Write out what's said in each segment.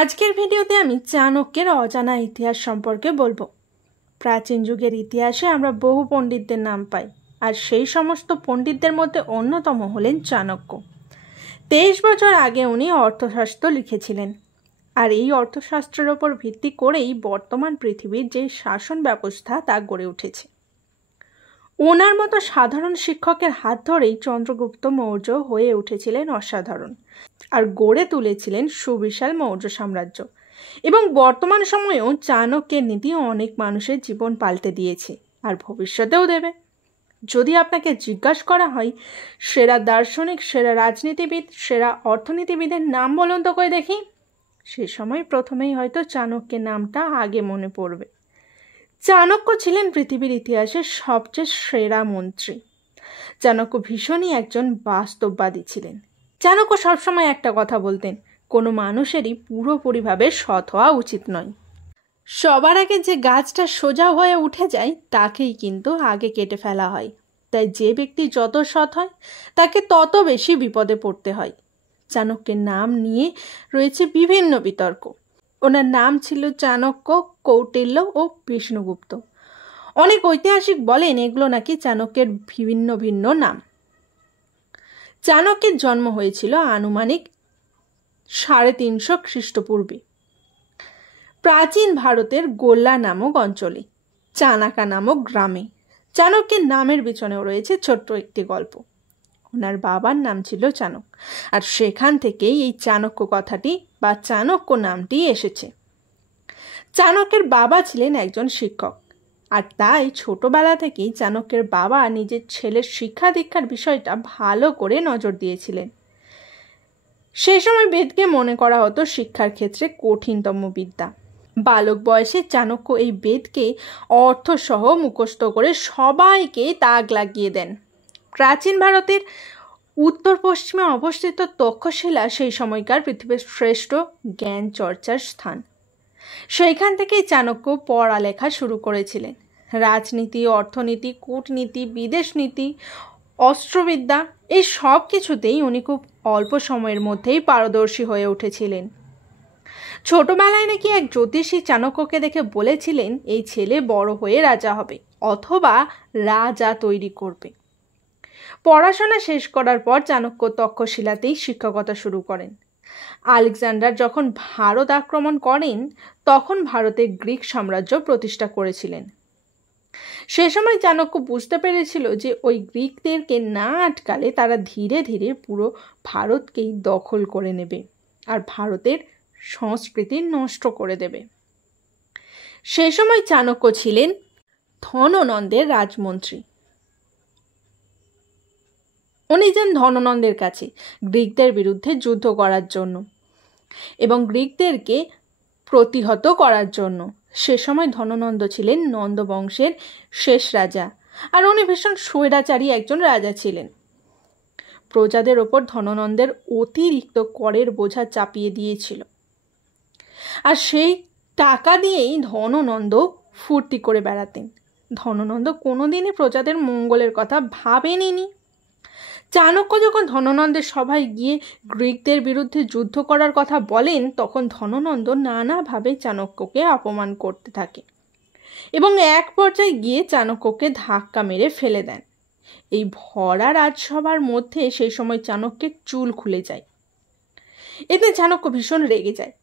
আজকের ভিডিওতে আমি চাণক্যের অজানা ইতিহাস সম্পর্কে বলবো। প্রাচীন যুগের ইতিহাসে আমরা বহু পণ্ডিতদের নাম পাই, আর সেই সমস্ত পণ্ডিতদের মধ্যে অন্যতম হলেন চাণক্য। 23 বছর আগে উনি অর্থশাস্ত্র লিখেছিলেন, আর এই অর্থশাস্ত্রের ওপর ভিত্তি করেই বর্তমান পৃথিবীর যে শাসন ব্যবস্থা তা গড়ে উঠেছে। ওনার মতো সাধারণ শিক্ষকের হাত ধরেই চন্দ্রগুপ্ত মৌর্য হয়ে উঠেছিলেন অসাধারণ, আর গড়ে তুলেছিলেন সুবিশাল মৌর্য সাম্রাজ্য। এবং বর্তমান সময়েও চাণক্যের নীতি অনেক মানুষের জীবন পাল্টে দিয়েছে, আর ভবিষ্যতেও দেবে। যদি আপনাকে জিজ্ঞাসা করা হয় সেরা দার্শনিক, সেরা রাজনীতিবিদ, সেরা অর্থনীতিবিদের নাম বলুন তো করে দেখি, সে সময় প্রথমেই হয়তো চাণক্যের নামটা আগে মনে পড়বে। চাণক্য ছিলেন পৃথিবীর ইতিহাসের সবচেয়ে সেরা মন্ত্রী। চাণক্য ভীষণই একজন বাস্তববাদী ছিলেন। চাণক্য সবসময় একটা কথা বলতেন, কোনো মানুষেরই পুরোপুরিভাবে সৎ হওয়া উচিত নয়। সবার আগে যে গাছটা সোজা হয়ে উঠে যায় তাকেই কিন্তু আগে কেটে ফেলা হয়। তাই যে ব্যক্তি যত সৎ হয় তাকে তত বেশি বিপদে পড়তে হয়। চাণক্যের নাম নিয়ে রয়েছে বিভিন্ন বিতর্ক। ওনার নাম ছিল চাণক্য, কৌটিল্য ও বিষ্ণুগুপ্ত। অনেক ঐতিহাসিক বলেন এগুলো নাকি চাণক্যের ভিন্ন ভিন্ন নাম। চাণক্যের জন্ম হয়েছিল আনুমানিক 350 খ্রিস্টপূর্বে প্রাচীন ভারতের গোল্লা নামক অঞ্চলে, চাণাকা নামক গ্রামে। চাণক্যের নামের পিছনেও রয়েছে ছোট্ট একটি গল্প। ওনার বাবার নাম ছিল চাণক্য, আর সেখান থেকেই এই চাণক্য কথাটি বা চাণক্য নামটি এসেছে। চাণক্যের বাবা ছিলেন একজন শিক্ষক, আর তাই ছোটবেলা থেকেই চাণক্যের বাবা নিজের ছেলের শিক্ষা দীক্ষার বিষয়টা ভালো করে নজর দিয়েছিলেন। সেই সময় বেদকে মনে করা হতো শিক্ষার ক্ষেত্রে কঠিনতম বিদ্যা। বালক বয়সে চাণক্য এই বেদকে অর্থসহ মুখস্থ করে সবাইকে তাক লাগিয়ে দেন। প্রাচীন ভারতের উত্তর পশ্চিমে অবস্থিত তক্ষশিলা সেই সময়কার পৃথিবীর শ্রেষ্ঠ জ্ঞান চর্চার স্থান। সেইখান থেকেই চাণক্য পড়ালেখা শুরু করেছিলেন। রাজনীতি, অর্থনীতি, কূটনীতি, বিদেশ নীতি, অস্ত্রবিদ্যা, এই সব কিছুতেই উনি খুব অল্প সময়ের মধ্যেই পারদর্শী হয়ে উঠেছিলেন। ছোটবেলায় নাকি এক জ্যোতিষী চাণক্যকে দেখে বলেছিলেন এই ছেলে বড় হয়ে রাজা হবে অথবা রাজা তৈরি করবে। পড়াশোনা শেষ করার পর চাণক্য তক্ষশিলাতেই শিক্ষকতা শুরু করেন। আলেকজান্ডার যখন ভারত আক্রমণ করেন তখন ভারতে গ্রিক সাম্রাজ্য প্রতিষ্ঠা করেছিলেন। সে সময় চাণক্য বুঝতে পেরেছিল যে ওই গ্রিকদেরকে না আটকালে তারা ধীরে ধীরে পুরো ভারতকেই দখল করে নেবে আর ভারতের সংস্কৃতি নষ্ট করে দেবে। সে সময় চাণক্য ছিলেন ধননন্দের রাজমন্ত্রী। উনি যান ধননন্দের কাছে গ্রিকদের বিরুদ্ধে যুদ্ধ করার জন্য এবং গ্রিকদেরকে প্রতিহত করার জন্য। সে সময় ধননন্দ ছিলেন নন্দ বংশের শেষ রাজা, আর উনি ভীষণ স্বৈরাচারী একজন রাজা ছিলেন। প্রজাদের ওপর ধননন্দের অতিরিক্ত করের বোঝা চাপিয়ে দিয়েছিল, আর সেই টাকা দিয়েই ধননন্দ ফুর্তি করে বেড়াতেন। ধননন্দ কোনোদিনই প্রজাদের মঙ্গলের কথা ভাবেনি। চাণক্য যখন ধননন্দের সভায় গিয়ে গ্রিকদের বিরুদ্ধে যুদ্ধ করার কথা বলেন তখন ধননন্দ নানাভাবে চাণক্যকে অপমান করতে থাকে এবং এক পর্যায়ে গিয়ে চাণক্যকে ধাক্কা মেরে ফেলে দেন। এই ভরা রাজসভার মধ্যে সেই সময় চাণক্যের চুল খুলে যায়। এতে চাণক্য ভীষণ রেগে যায়,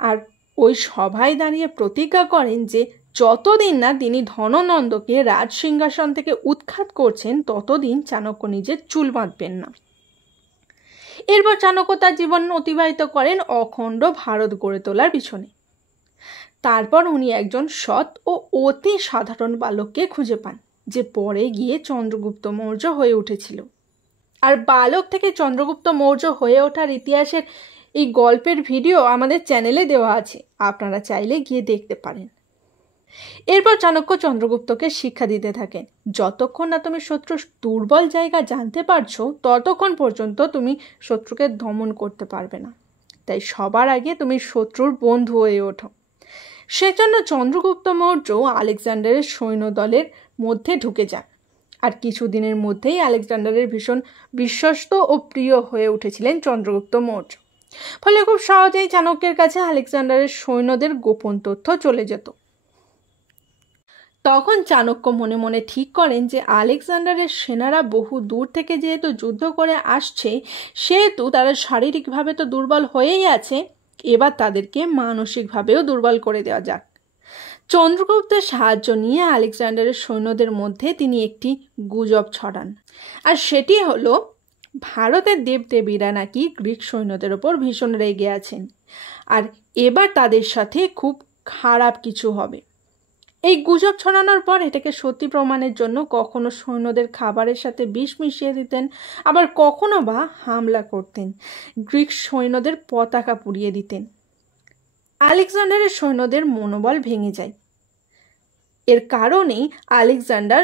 আর ওই সভায় দাঁড়িয়ে প্রতিজ্ঞা করেন যে যতদিন না তিনি ধননন্দকে রাজ সিংহাসন থেকে উৎখাত করছেন ততদিন চাণক্য নিজের চুল বাঁধবেন না। এরপর চাণক্য তার জীবন অতিবাহিত করেন অখণ্ড ভারত গড়ে তোলার পিছনে। তারপর উনি একজন সৎ ও অতি সাধারণ বালককে খুঁজে পান, যে পরে গিয়ে চন্দ্রগুপ্ত মৌর্য হয়ে উঠেছিল। আর বালক থেকে চন্দ্রগুপ্ত মৌর্য হয়ে ওঠার ইতিহাসের এই গল্পের ভিডিও আমাদের চ্যানেলে দেওয়া আছে, আপনারা চাইলে গিয়ে দেখতে পারেন। এরপর চাণক্য চন্দ্রগুপ্তকে শিক্ষা দিতে থাকেন, যতক্ষণ না তুমি শত্রুর দুর্বল জায়গা জানতে পারছো ততক্ষণ পর্যন্ত তুমি শত্রুকে দমন করতে পারবে না। তাই সবার আগে তুমি শত্রুর বন্ধু হয়ে ওঠো। সেজন্য চন্দ্রগুপ্ত মৌর্য আলেকজান্ডারের সৈন্যদলের মধ্যে ঢুকে যান, আর কিছুদিনের মধ্যেই আলেকজান্ডারের ভীষণ বিশ্বস্ত ও প্রিয় হয়ে উঠেছিলেন চন্দ্রগুপ্ত মৌর্য। ফলে খুব সহজেই চাণক্যের কাছে আলেকজান্ডারের সৈন্যদের গোপন তথ্য চলে যেত। তখন চাণক্য মনে মনে ঠিক করেন যে আলেকজান্ডারের সেনারা বহু দূর থেকে যেহেতু যুদ্ধ করে আসছে, সেহেতু তারা শারীরিকভাবে তো দুর্বল হয়েই আছে, এবার তাদেরকে মানসিকভাবেও দুর্বল করে দেওয়া যাক। চন্দ্রগুপ্তের সাহায্য নিয়ে আলেকজান্ডারের সৈন্যদের মধ্যে তিনি একটি গুজব ছড়ান, আর সেটি হলো ভারতের দেবদেবীরা নাকি গ্রিক সৈন্যদের ওপর ভীষণ রেগে আছেন, আর এবার তাদের সাথে খুব খারাপ কিছু হবে। এই গুজব ছড়ানোর পর এটাকে সত্যি প্রমাণের জন্য কখনো সৈন্যদের খাবারের সাথে বিষ মিশিয়ে দিতেন, আবার কখনো বা হামলা করতেন, গ্রিক সৈন্যদের পতাকা পুড়িয়ে দিতেন। আলেকজান্ডারের সৈন্যদের মনোবল ভেঙে যায়। এর কারণেই আলেকজান্ডার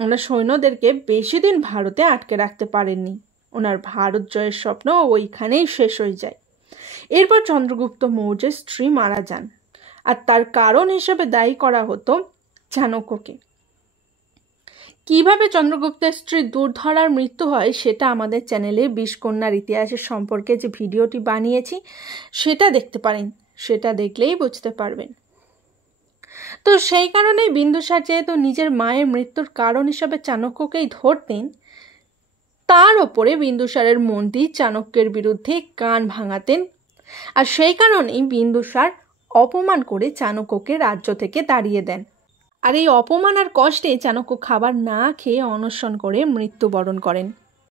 ওনার সৈন্যদেরকে বেশি দিন ভারতে আটকে রাখতে পারেননি। ওনার ভারত জয়ের স্বপ্ন ওইখানেই শেষ হয়ে যায়। এরপর চন্দ্রগুপ্ত মৌর্যের স্ত্রী মারা যান, আর তার কারণ হিসেবে দায়ী করা হতো চাণক্যকে। কিভাবে চন্দ্রগুপ্তের স্ত্রীর দুর্ধরার মৃত্যু হয় সেটা আমাদের চ্যানেলে 20 কন্যার ইতিহাসের সম্পর্কে যে ভিডিওটি বানিয়েছি সেটা দেখতে পারেন, সেটা দেখলেই বুঝতে পারবেন। তো সেই কারণেই বিন্দুসার যেহেতু নিজের মায়ের মৃত্যুর কারণ হিসাবে চাণক্যকেই ধরতেন, তার ওপরে বিন্দুসারের মন্ত্রী চাণক্যের বিরুদ্ধে কান ভাঙাতেন, আর সেই কারণেই বিন্দুসার অপমান করে চাণক্যকে রাজ্য থেকে তাড়িয়ে দেন। আর এই অপমান আর কষ্টে চাণক্য খাবার না খেয়ে অনশন করে মৃত্যুবরণ করেন।